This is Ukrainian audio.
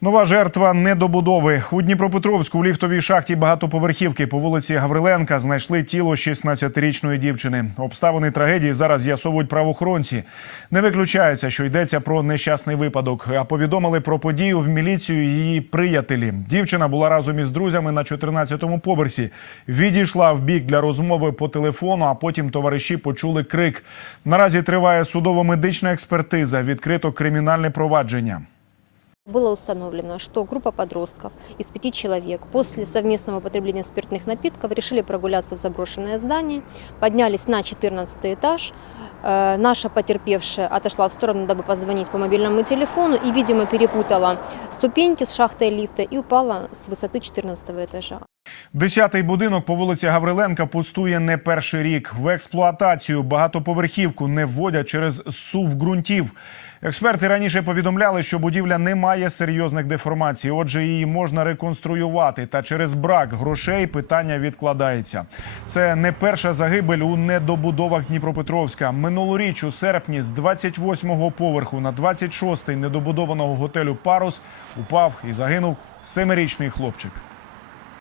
Нова жертва недобудови у Дніпропетровську в ліфтовій шахті багатоповерхівки по вулиці Гавриленка знайшли тіло 16-річної дівчини. Обставини трагедії зараз з'ясовують правоохоронці. Не виключається, що йдеться про нещасний випадок. А повідомили про подію в міліцію її приятелі. Дівчина була разом із друзями на 14-му поверсі. Відійшла в бік для розмови по телефону, а потім товариші почули крик. Наразі триває судово-медична експертиза. Відкрито кримінальне провадження. Было установлено, что группа подростков из пяти человек после совместного употребления спиртных напитков решили прогуляться в заброшенное здание, поднялись на 14 этаж. Э, Наша потерпевшая отошла в сторону, дабы позвонить по мобильному телефону и, видимо, перепутала ступеньки с шахтой лифта и упала с высоты 14 этажа. Десятий будинок по вулиці Гавриленка пустує не перший рік. В експлуатацію багатоповерхівку не вводять через сув ґрунтів. Експерти раніше повідомляли, що будівля не має серйозних деформацій, отже, її можна реконструювати. Та через брак грошей питання відкладається. Це не перша загибель у недобудовах Дніпропетровська. Минулоріч у серпні з 28-го поверху на 26-й недобудованого готелю Парус упав і загинув семирічний хлопчик.